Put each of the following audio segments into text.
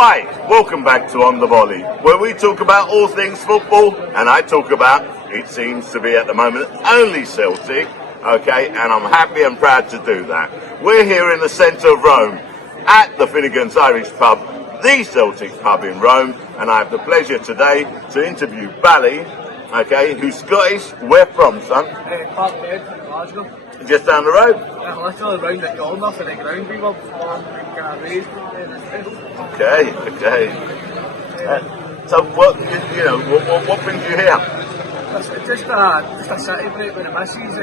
Hi, welcome back to On The Volley, where we talk about all things football, and I talk about, it seems to be at the moment, only Celtic, okay, and I'm happy and proud to do that. We're here in the centre of Rome, at the Finnegan's Irish Pub, the Celtic pub in Rome, and I have the pleasure today to interview Bally, okay, who's Scottish. Where from, son? Glasgow. Just down the road? Yeah, literally round the corner for the ground we were born and kind of raised. Okay. So what brings you here? It's just a city break with the missus.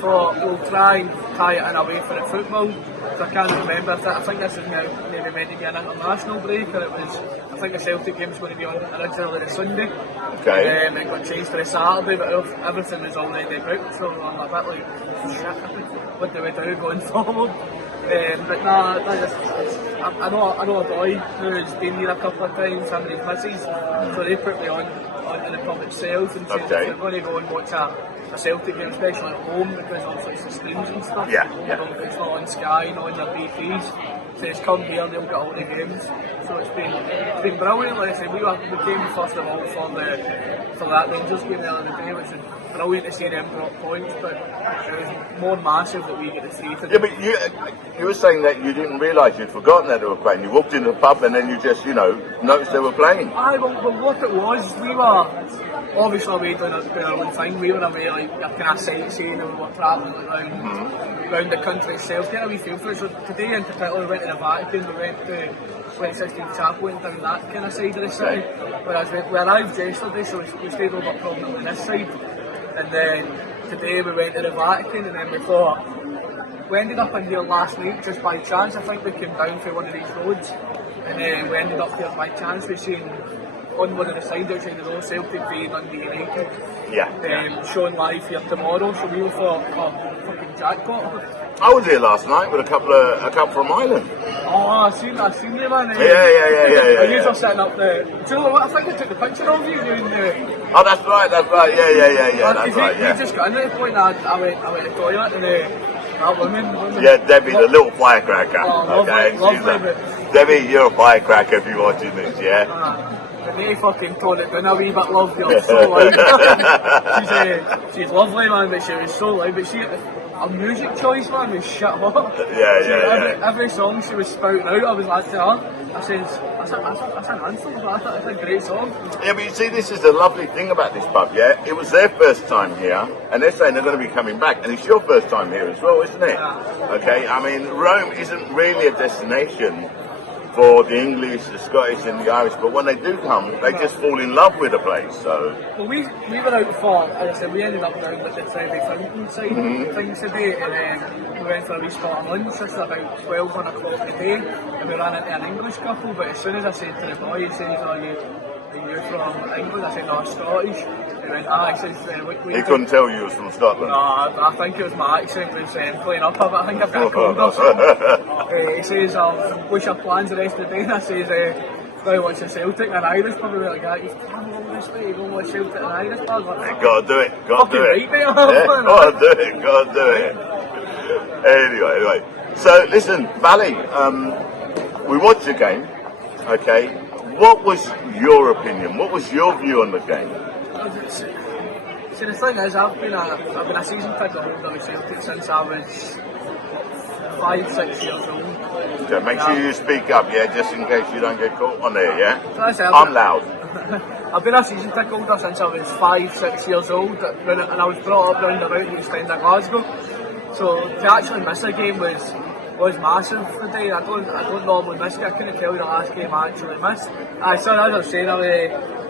Thought we'll try and tie it in away for the football. So I can't remember if I think this is now maybe meant to be an international break, or it was, I think the Celtic game's going to be on originally the Sunday. Okay. It got changed to the Saturday, but everything was already booked, so I'm a bit like, shit, what do we do going forward? But nah, I know a boy who's been here a couple of times, him and his missus, so they put me onto the pub itself and said if you're going to go and watch a Celtic game, especially at home, because obviously it's the screens and stuff. Yeah. It's not on Sky, not on your BTs. So it's come here, they'll get all the games. So it's been brilliant. Like I said, we came first of all for that Rangers game the other day, which was brilliant to see them drop points, but it was more massive that we get to see. Yeah, but you were saying that you didn't realise you'd forgotten that they were playing. You walked into the pub and then you just, noticed they were playing. Well, what it was, we were obviously away doing our own thing. We were away like a kind of sightseeing, and we were travelling around the country itself, getting a wee feel for it. So today in particular we went to the Vatican, we went to St. Sistine Chapel and down that kind of side of the city. Whereas we arrived yesterday, so we stayed over probably on this side. And then today we went to the Vatican, and then we ended up in here last night just by chance. I think we came down for one of these roads, and then we ended up here by chance. We seen on one of the signs outside the road, Celtic v Dundee Utd, showing live here tomorrow. So we were for fucking jackpot. I was here last night with a couple from Ireland. Oh, I seen you, man. Yeah. You were sitting up there. Do you know what? I think I took the picture of you doing the. Oh, that's right. Yeah. That's right. Yeah. You just got in at the point that I went to the toilet and that woman. Yeah, Debbie, the little firecracker. Oh, lovely. Debbie, you're a firecracker if you're watching this, yeah. But they fucking toned it down a wee bit, love. You're so loud. She's lovely, man, but she was so loud. But her music choice, man, was shit hot. Yeah. Every song she was spouting out, I was like to her, I says, that's an anthem, that's a great song. Yeah, but you see, this is the lovely thing about this pub, yeah? It was their first time here, and they're saying they're going to be coming back, and it's your first time here as well, isn't it? Yeah. Okay, I mean, Rome isn't really a destination for the English, the Scottish and the Irish, but when they do come, they just fall in love with the place, so... Well, we were out for, as I said, we ended up down at the Friday Fountain side of things today, and then we went for a wee spot of lunch, just about 12, 1 o'clock today, and we ran into an English couple, but as soon as I said to the boy, he says, are you from England? I said, no, Scottish. He went, he says, he couldn't tell you was from Scotland? No, I think it was my accent was playing up a bit. I think I've got a cold or something. He says, what's your plans the rest of the day? And I says, now watch a Celtic and Irish pub. We're like, you've travelled all this way, you go watch Celtic and Irish pub. Like, gotta do it, gotta do it. Right, gotta do it. Anyway. So, listen, Bally, we watched the game, okay? What was your opinion? What was your view on the game? See, the thing is, I've been a season ticket holder with Celtic since I was 5, 6 years old. Okay, make sure you speak up, yeah, just in case you don't get caught on there, yeah? So I'm loud. I've been a season ticket holder since I was 5, 6 years old, and I was brought up round about the East End of Glasgow. So to actually miss a game was massive today. I don't normally miss it. I couldn't tell you the last game I actually missed. So as I was saying, I've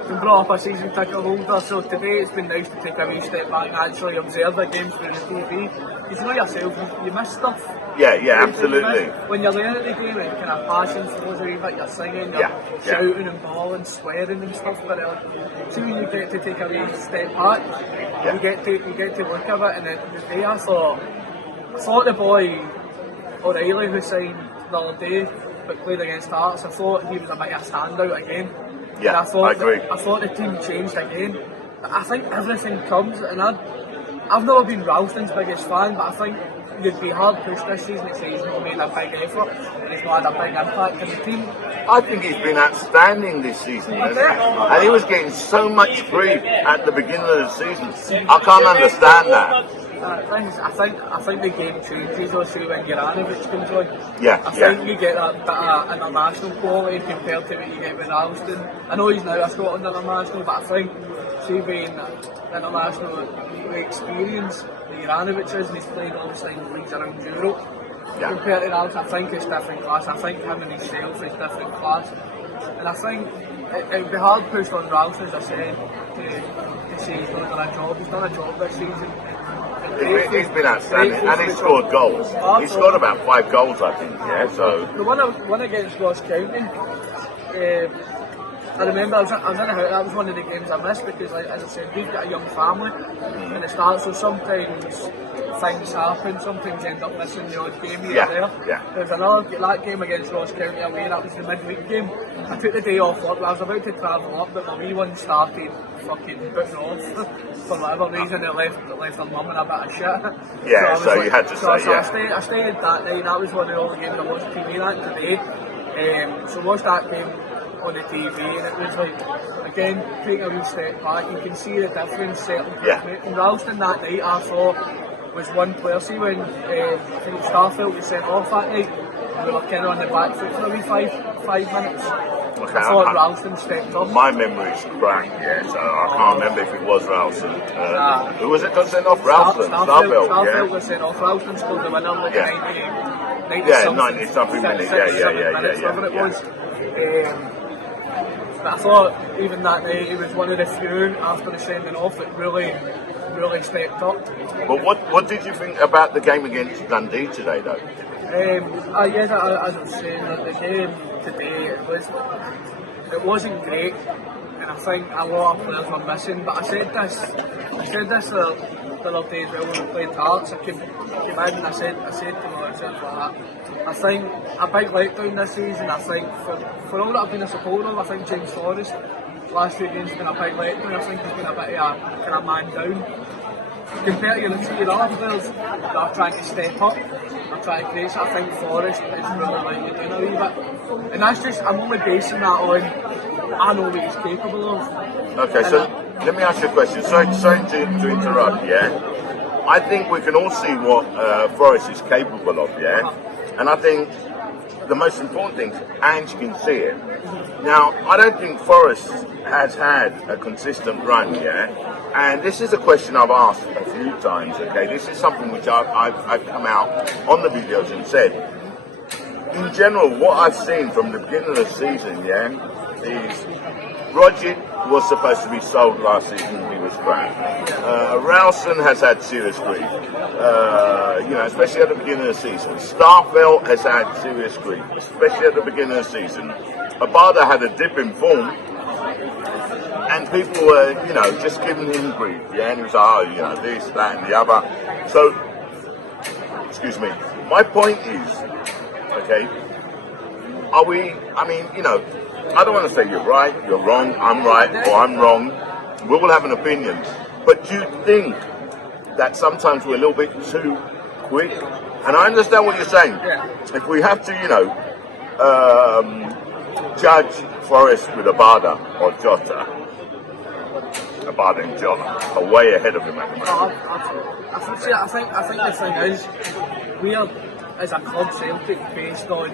been brought up a season ticket holder, so today it's been nice to take a wee step back and actually observe the game through the TV. Because you know yourself, you miss stuff. Yeah, absolutely. When you're there at the game, it kind of passion flows a wee bit, you're singing, you're shouting and bawling, swearing and stuff, but see when you get to take a wee step back, you get to look at it, and the day I thought the boy O'Reilly, who signed the other day but played against Hearts, I thought he was a bit of a standout again. Yeah, I agree. I thought the team changed again. I think everything comes, and I've never been Ralston's biggest fan, but I think you'd be hard pushed this season to say he's not made a big effort and he's not had a big impact in the team. I think he's been outstanding this season, and he was getting so much grief at the beginning of the season. I can't understand that. I think the game changes also when Juranovic comes on. Yeah, I think you get that bit of international quality compared to what you get with Ralston. I know he's now a Scotland international, but I think, see, being international experience that Juranovic is, and he's played obviously in leagues around Europe. Yeah. Compared to Ralston, I think it's different class. I think him and himself is different class. And I think it'd be hard pushed on Ralston, as I said, to say he's not done a job. He's done a job this season. He's been outstanding, and he's scored goals. He's scored about 5 goals, I think. Yeah, so the one against Ross County. I remember I was in a house. That was one of the games I missed because, like, as I said, we've got a young family, and it starts. So sometimes things happen. Sometimes you end up missing the odd game here or there. Yeah. There's that game against Ross County away. That was the midweek game. I took the day off work. I was about to travel up, but my wee one started fucking booting off for whatever reason. It left her mum in a bit of shit. Yeah, so you had to say. I stayed that night. That was one of all the games I watched TV that today. So watched that game on the TV, and it was like, again, taking a wee step back, you can see the difference Celtic make. And Ralston that night, I thought, was one player. See, when I think Starfelt was sent off that night, and we were kind of on the back foot for a wee five minutes. Okay, I thought Ralston stepped up. My memory is crap, yeah, so I can't remember if it was Ralston. Who was it got sent off? Ralston? Starfelt was sent off. Ralston scored the winner like 90 something minutes. Whatever it was. But I thought even that night he was one of the few after the sending off that really stepped up. But what did you think about the game against Dundee today, though? As I was saying, the game today it wasn't great, and I think a lot of players were missing. But I said this the other day as well when we played Hearts. I came in and I said to myself like that. I think a big letdown this season. I think for all that I've been a supporter of, I think James Forrest last few games has been a big letdown. I think he's been a bit of a kind of man down. Compared to your other players that are trying to step up, are trying to create, so I think Forrest is really like doing a wee bit. And that's just, I'm only basing that on, I know what he's capable of. Okay, so let me ask you a question. Sorry to interrupt, yeah? I think we can all see what Forrest is capable of, yeah? And I think the most important thing is Ange can see it. Now, I don't think Forrest has had a consistent run, yeah? And this is a question I've asked a few times, okay? This is something which I've come out on the videos and said. In general, what I've seen from the beginning of the season, yeah, is Rogic was supposed to be sold last season, he was crap. Ralston has had serious grief, especially at the beginning of the season. Starfelt has had serious grief, especially at the beginning of the season. Abada had a dip in form, and people were, just giving him grief, yeah, and he was like, this, that, and the other. So, excuse me, my point is, okay, I don't want to say you're right, you're wrong, I'm right, or I'm wrong. We will have an opinion. But do you think that sometimes we're a little bit too quick? And I understand what you're saying. Yeah. If we have to, judge Forrest with Abada or Jota, Abada and Jota are way ahead of him at the moment. I think the thing is, we are, as a club, Celtic, based on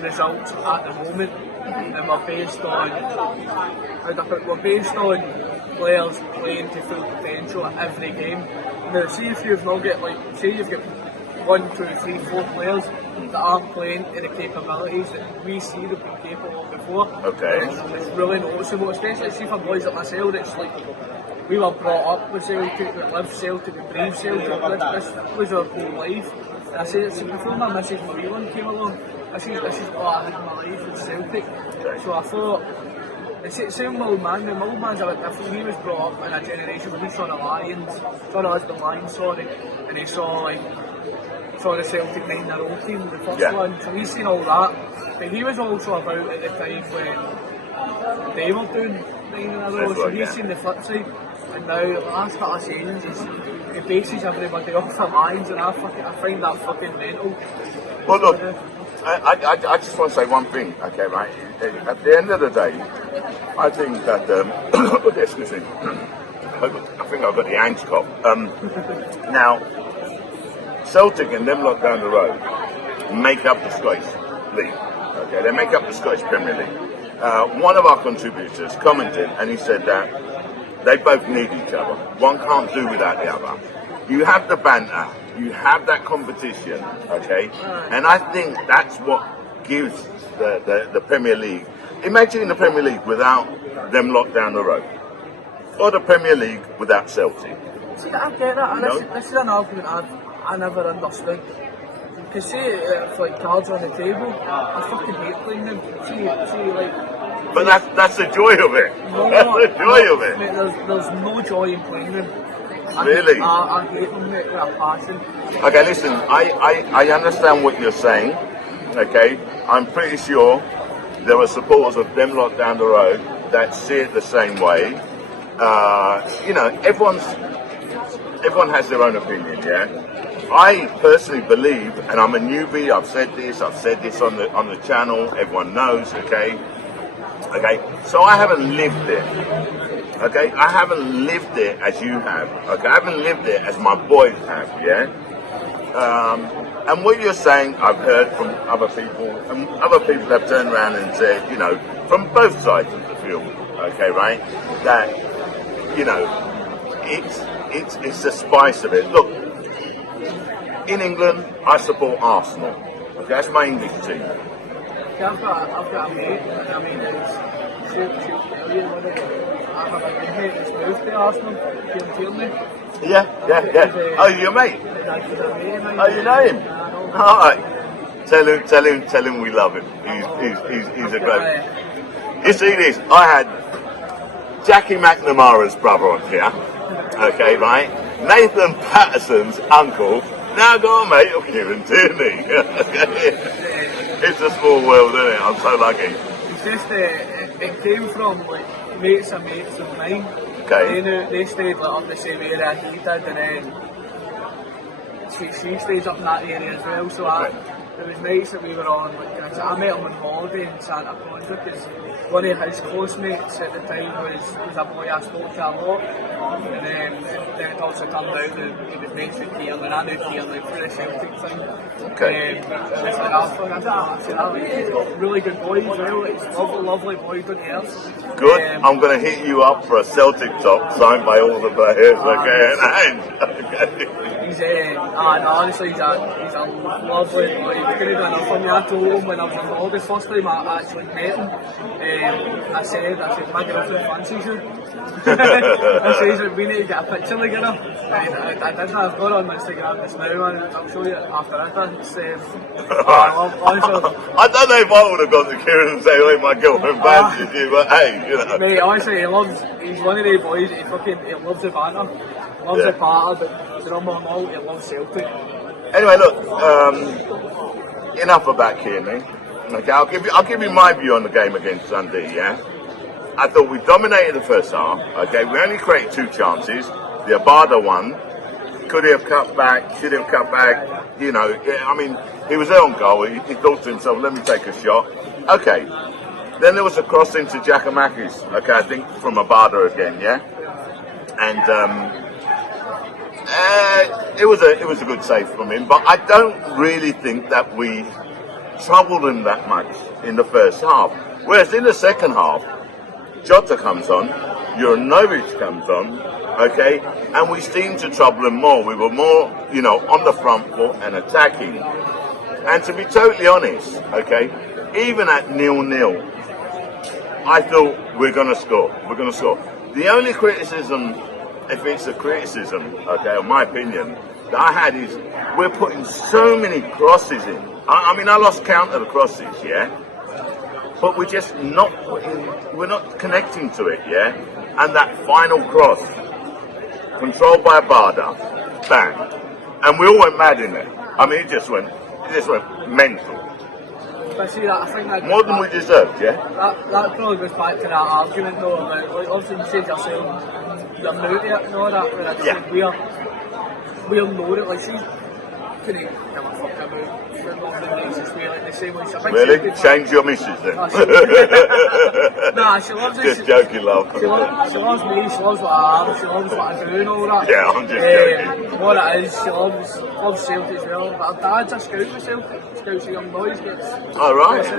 results at the moment, and we're based on players playing to full potential at every game. Now, see if you've not got you've got 1, 2, 3, 4 players that aren't playing to the capabilities that we see they've been capable of before. Okay. It's really noticeable, especially see for boys like myself. It's like we were brought up with Celtic, we live Celtic, we breathe Celtic. This was our whole life. And I say it's before my missus Marie came along. This is what I had in my life with Celtic. So I thought, it's same with my old man. My old man's a bit different. He was brought up in a generation where he saw the Lions, and he saw the Celtic 9-0 team, the first one. So he's seen all that. But he was also about at the time when they were doing 9-0, so he's seen the flip side. And now the last couple of seasons, he's he bases everybody off their minds, and I find that fucking mental. Well, look, I just want to say one thing, okay, right? At the end of the day, I think that, excuse me, I think I've got the angst cough. Now, Celtic and them lot down the road make up the Scottish League, okay? They make up the Scottish Premier League. One of our contributors commented, and he said that they both need each other. One can't do without the other. You have the banter, you have that competition, okay? And I think that's what gives the Premier League. Imagine the Premier League without them lot down the road, or the Premier League without Celtic. See, I get that, and this is an argument I never understood. Because see, if like cards on the table, I fucking hate playing them. See, like. But that's the joy of it. No, that's the joy of it. Mate, there's no joy in playing them. Really? I hate them, mate, with a passion. Okay, listen, I understand what you're saying, okay? I'm pretty sure there are supporters of them lot down the road that see it the same way. You know, everyone has their own opinion, yeah? I personally believe, and I'm a newbie, I've said this on the channel, everyone knows, okay? So I haven't lived it, okay? I haven't lived it as you have, okay? I haven't lived it as my boys have, yeah? And what you're saying, I've heard from other people, and other people have turned around and said, you know, from both sides of the field, okay, right? That, you know, it's the spice of it. Look, in England, I support Arsenal. Okay, that's my English team. Yeah, I've got a mate, I mean, I have a mate that's moved to Arsenal, he'll me. Yeah. Oh, your mate? Oh, you know him? Alright. Tell him we love him. He's a great. You see this? I had Jackie McNamara's brother on here. Okay, right? Nathan Patterson's uncle. Now go on, mate. You're Kieran Tierney. It's a small world, isn't it? I'm so lucky. It's just it came from like mates of mine. Okay. They stayed like up the same area he did, and then she stayed up in that area as well. So it was nice that we were on. Like, I met him on holiday in Santa Clara because one of his close mates at the time was a boy I spoke to a lot, and then it also turned out that he was mates with Keir, and I knew Keir like for the Celtic thing. Okay. It's like he's got really good boys as well. It's lovely boy, don't you? Good. I'm going to hit you up for a Celtic top signed by all the players. Okay. And honestly, he's a lovely boy. He couldn't have done enough for me. I told him when I was on holiday, first time I actually met him, I said, my girlfriend fancies you. I said, we need to get a picture together. And I did that. I've got it on Instagram just now, and I'll show you after this. I don't know if I would have gone to Kieran and say, hey, my girlfriend fancies you, but hey, you know. Mate, honestly, he's one of the boys, he loves the banter. Loves the party, but drum on all, he loves Celtic. Anyway, look, enough about Kearney. Okay, I'll give you my view on the game against Dundee. Yeah, I thought we dominated the first half. Okay, we only created 2 chances. The Abada one, could he have cut back? Should he have cut back? You know, I mean, he was there on goal. He thought to himself, "Let me take a shot." Okay, then there was a cross into Giacomakis. Okay, I think from Abada again. Yeah, and. It was a good save from him, but I don't really think that we troubled him that much in the first half. Whereas in the second half, Jota comes on, Juranovic comes on, okay, and we seemed to trouble him more. We were more, you know, on the front foot and attacking. And to be totally honest, okay, even at 0-0, I thought we're going to score. The only criticism, if it's a criticism, okay, in my opinion, that I had is we're putting so many crosses in. I mean, I lost count of the crosses, yeah? But we're just not we're not connecting to it, yeah? And that final cross, controlled by Abada, bang. And we all went mad in it. I mean, it just went mental. But see, I think that more than we deserved, yeah? That probably goes back to that argument though about, like, obviously you said yourself, you're new to it and all that, where I just think we'll know it. Like, she's couldn't give a fuck about football in the nicest way, like the same way she's a big Really? Celtic fan. Change your missus then. Nah, she loves it. Just joking, love. She loves me, she loves what I am, she loves what I do and all that. Yeah, I'm just joking. What it is, she loves Celtic as well. But her dad's a scout for Celtic, scouts the young boys. Oh, right. See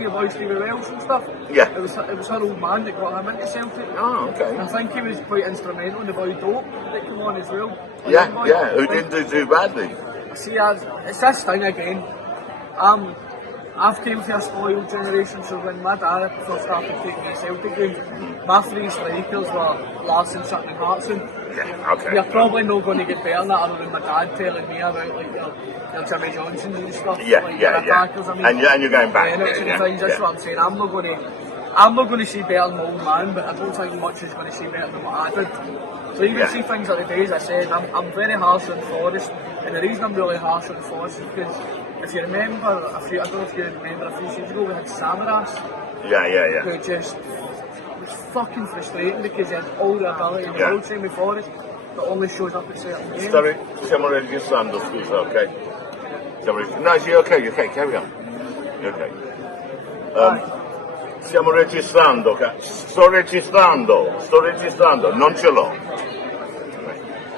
the boys Stevie Welsh and stuff. Yeah. It was her old man that got him into Celtic. Oh, okay. I think he was quite instrumental in the boy Dope that came on as well. Yeah, who didn't do too badly. See, it's this thing again. I've came from a spoiled generation, so when my dad first started taking the Celtic games, my three strikers were Larsson, Sutton and Hartson. Yeah, okay. You're probably not going to get better than that other than my dad telling me about like your Jimmy Johnsons and stuff. Yeah, like, yeah. attackers, I mean, and you're going back. That's what I'm saying. I'm not going to see better than my old man, but I don't think much is going to see better than what I did. So you can see things like the days I said, I'm very harsh on Forrest, and the reason I'm really harsh on Forrest is because if you remember, I don't know if you remember a few seasons ago, we had Samaras. Yeah. Who just was fucking frustrating because he had all the ability in the world, same with Forrest, but only shows up at certain games. Sorry, siamo registrando, scusa, ok? No, sì, ok, carry on. Ok. Stiamo registrando, sto registrando, non ce l'ho.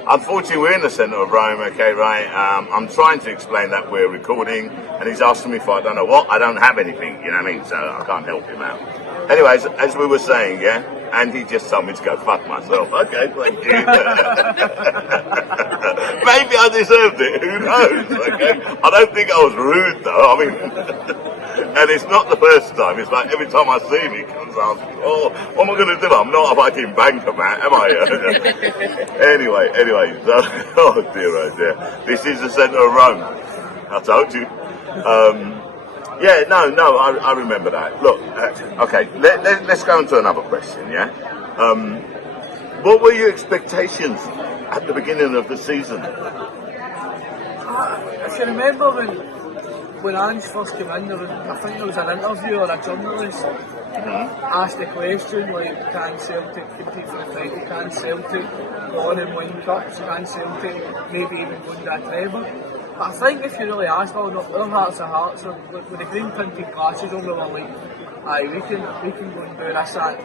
Unfortunately, we're in the centre of Rome, okay, right? I'm trying to explain that we're recording, and he's asking me if I don't know what. I don't have anything, you know what I mean? So I can't help him out. Anyways, as we were saying, yeah, and he just told me to go fuck myself. Okay, thank you. Maybe I deserved it, who knows, okay? I don't think I was rude, though, I mean... And it's not the first time, it's like every time I see him, he comes asking, oh, what am I going to do? I'm not a fucking banker, man, am I? Anyway, so, oh dear. This is the centre of Rome. I told you. I remember that. Look, okay, let's go on to another question, yeah? What were your expectations at the beginning of the season? If you remember when Ange first came in, I think there was an interview or a journalist asked the question like, can Celtic compete for the title? Can Celtic go on and win cups? Can Celtic maybe even go into a treble? But I think if you really ask all our hearts of hearts, with the green tinted glasses on, we were like, aye, we can go and do this, that.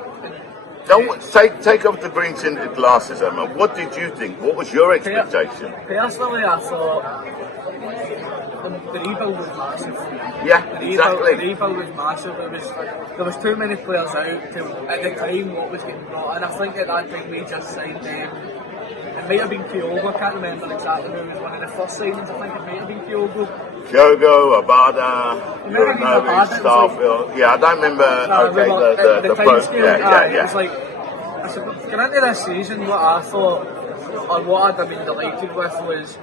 Don't take off the green tinted glasses, Emma. What did you think? What was your expectation? Personally, I thought the rebuild was massive. Yeah, exactly. The rebuild was massive. There was too many players out at the time what was getting brought in. I think at that time we just signed it might have been Kyogo, I can't remember exactly who was one of the first signings. I think it might have been Kyogo. Kyogo, Abada, Juranovic, Starfield. Yeah, I don't remember. The time scale. It was like, going into this season, what I thought, or what I'd have been delighted with was,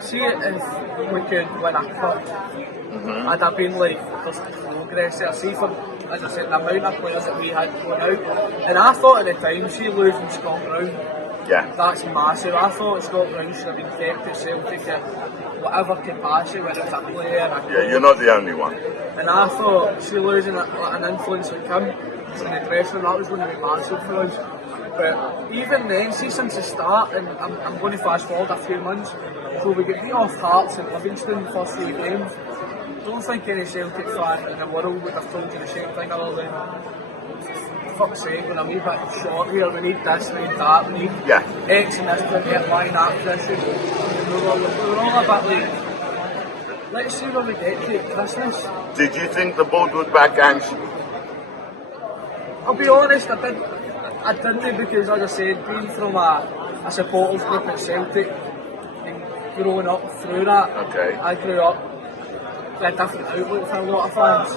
see if we could win a cup, I'd have been like, there's progress there. See, for, as I said, the amount of players that we had going out. And I thought at the time, see losing Scott Brown, that's massive. I thought Scott Brown should have been kept at Celtic at whatever capacity, whether it's a player, you're not the only one. And I thought, see losing an influence like him in the dressing room, that was going to be massive for us. But even then, see since the start, and I'm going to fast forward a few months, so we get beat off Hearts and Livingston the first 3 games. I don't think any Celtic fan in the world would have told you the same thing other than, for fuck's sake, when I'm a wee bit short here, we need this, we need that, we need X and this, we need Y in that position. And we were all a bit like, let's see where we get to at Christmas. Did you think the board would back Ange? I'll be honest, I didn't, because as I said, being from a supporters group at Celtic and growing up through that, I grew up with a different outlook for a lot of fans.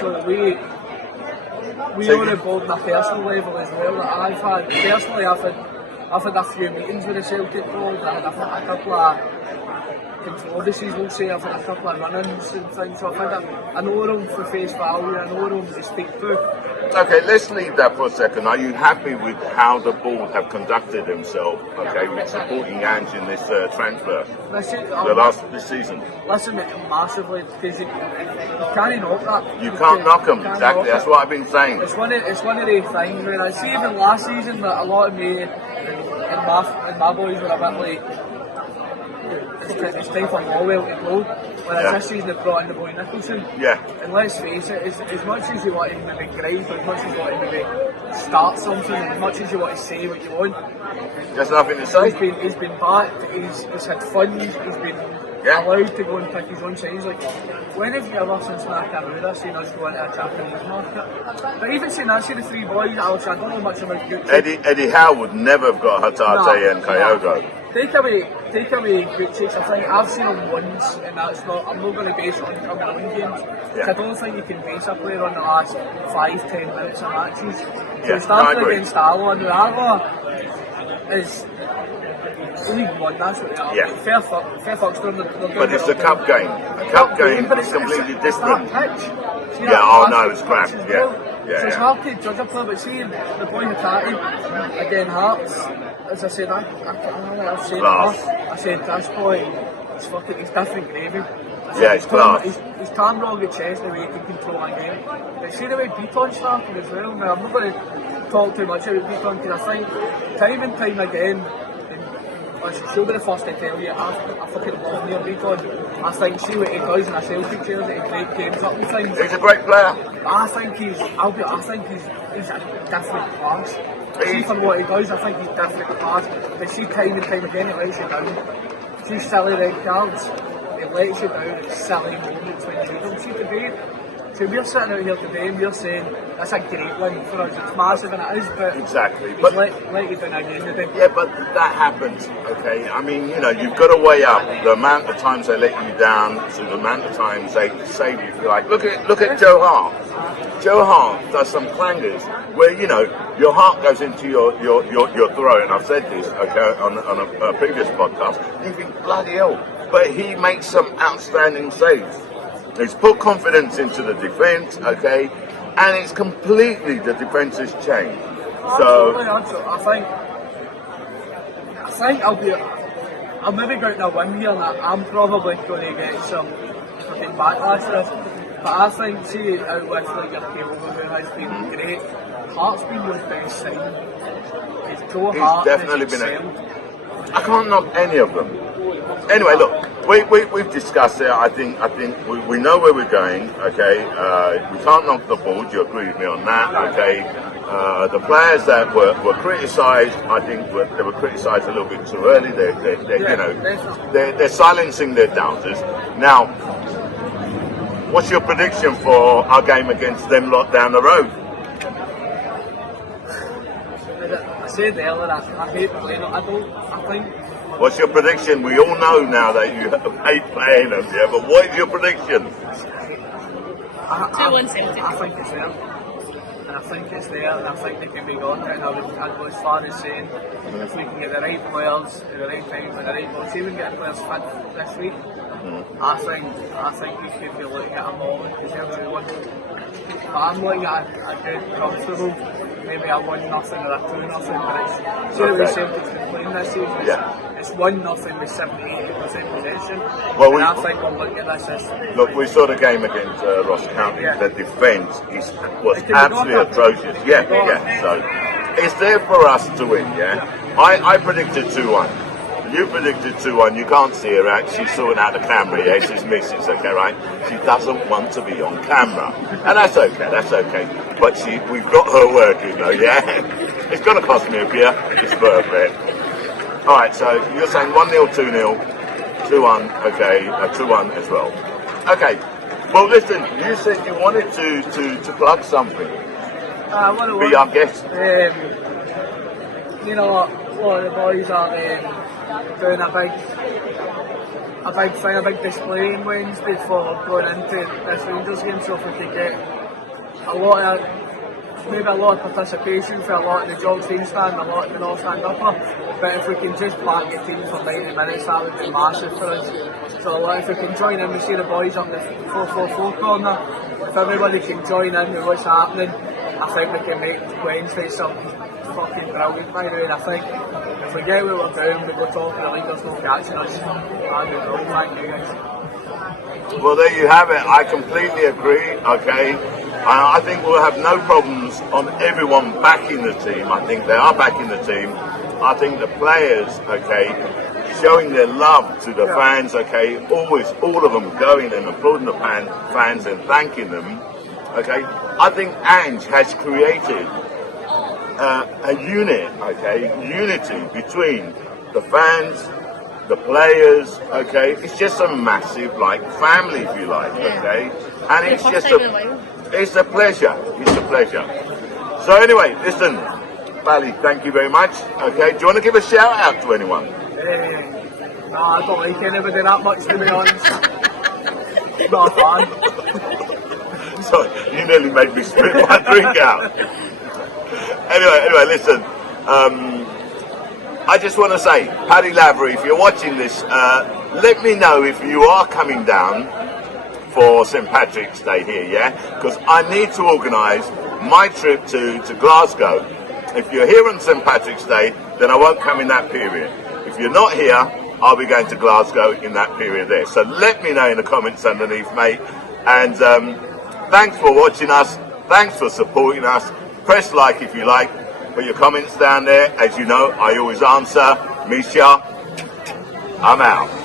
So we on the board on a personal level as well. That I've had personally, I've had a few meetings with the Celtic board. I've had a couple of controversies, we'll say. I've had a couple of run-ins and things. So I know them for face value. I know them to speak to. Okay, let's leave that for a second. Are you happy with how the board have conducted themselves, with supporting Ange in this transfer, this season? Listen, massively, because you can't knock that. You can't knock them, exactly. That's what I've been saying. It's one of the things where I see even last season that a lot of me and my boys were a bit like, it's time for Lawwell to go. Whereas this season they've brought in the boy Nicholson. Yeah. And let's face it, as much as you want to maybe gripe, as much as you want to maybe start something, as much as you want to say what you want, there's nothing to say. He's been backed, he's had funds, he's been allowed to go and pick his own sides. Like, when have you ever since Nakamura seen us go into a Japanese market? But even saying that, see the three boys, I don't know much about YouTube. Eddie Howe would never have got Hatate and Kyogo. Take away good takes. I think I've seen him once, and that's not. I'm not going to base it on coming on games. I don't think you can base a player on the last 5-10 minutes of matches. So starting against Arlo, and Arlo is League One. That's what they are. Yeah. Fair fucks to them. But it's a cup game. A cup game is completely different. It's crap. So it's hard to judge a player, but see the boy Hatate again, Hearts. As I said, I've said this boy, he's different gravy. It's class. He's turned wrong the chest the way he can control a game. But see the way Beaton started as well. Now, I'm not going to talk too much about Beaton because I think time and time again, she'll be the first to tell you, I fucking love Neil Beaton. I think, see what he does in a Celtic jersey, he breaks games up and things. He's a great player. I think he's a different class. See for what he does, I think he's different class. But see time and time again, it lets you down. See silly red cards, it lets you down at silly moments when you do them. See today, so we're sitting out here today and we're saying that's a great win for us. It's massive and it is, but exactly. But let you down again today. Yeah, but that happens. Okay, I mean, you've got to weigh up the amount of times they let you down to the amount of times they save you. If you like, look at Joe Hart. Joe Hart does some clangers where your heart goes into your throat, and I've said this on a previous podcast. You think bloody hell, but he makes some outstanding saves. He's put confidence into the defence, okay, and it's completely the defence has changed. So I think I'll maybe go out on a win here, and I'm probably going to get some fucking backlash for this. But I think, see, out with like your Caleb who has been great. Hart's been your best sign. He's definitely been. I can't knock any of them. Anyway, look. We've discussed it. I think we know where we're going. Okay, we can't knock the board. You agree with me on that? Okay. The players that were criticised, I think they were criticised a little bit too early. They're silencing their doubters. Now, what's your prediction for our game against them lot down the road? I said earlier, I hate playing. I think. What's your prediction? We all know now that you hate playing them, but what is your prediction? 2-1 Celtic. I think it's there. And I think it's there, and I think they can be got it. And I'd go as far as saying, if we can get the right players at the right time, with the right players, even get players fit this week, I think we could be looking at a moment because they're 2-1. But I'm looking at a good, comfortable, maybe a 1-0 or a 2-0, but it's certainly Celtic's been playing this season. It's 1-0 with 70-80% possession. Well, I think we're looking at this as... Look, we saw the game against Ross County. The defence was absolutely atrocious. So it's there for us to win, I predicted 2-1. You predicted 2-1. You can't see her out. She's sorting out the camera. Yeah, she's missus. Okay, right? She doesn't want to be on camera, and that's okay. But we've got her working though. Yeah, it's going to cost me a beer. It's worth it. All right. So you're saying 1-0, 2-0, 2-1. Okay, 2-1 as well. Okay. Well, listen. You said you wanted to plug something. Be our guest. You know what? Well, the boys are doing a big thing, a big display on Wednesday for going into this Rangers game. So if we could get a lot of participation for a lot of the Jog team stand, a lot of the North stand upper. But if we can just back the team for 90 minutes, that would be massive for us. So if we can join in, we see the boys on the 4-4-4 corner. If everybody can join in with what's happening, I think we can make Wednesday something fucking brilliant, by the way. I think if we get what we're doing, we go talking, I think there's no catching us. That'd be brilliant, thank you guys. Well, there you have it. I completely agree. Okay, I think we'll have no problems on everyone backing the team. I think they are backing the team. I think the players, okay, showing their love to the fans, okay, always, all of them going and applauding the fans and thanking them, okay. I think Ange has created a unit, okay, unity between the fans, the players, okay. It's just a massive, like, family, if you like, okay. And it's just it's a pleasure. It's a pleasure. So anyway, listen, Bally, thank you very much. Okay, do you want to give a shout out to anyone? No, I don't like anybody that much, to be honest. Not a fan. Sorry, you nearly made me spit my drink out. Anyway, listen. I just want to say, Paddy Lavery, if you're watching this, let me know if you are coming down for St Patrick's Day here, yeah? Because I need to organise my trip to Glasgow. If you're here on St Patrick's Day, then I won't come in that period. If you're not here, I'll be going to Glasgow in that period there. So let me know in the comments underneath, mate. And thanks for watching us. Thanks for supporting us. Press like if you like. Put your comments down there. As you know, I always answer. Misha, I'm out.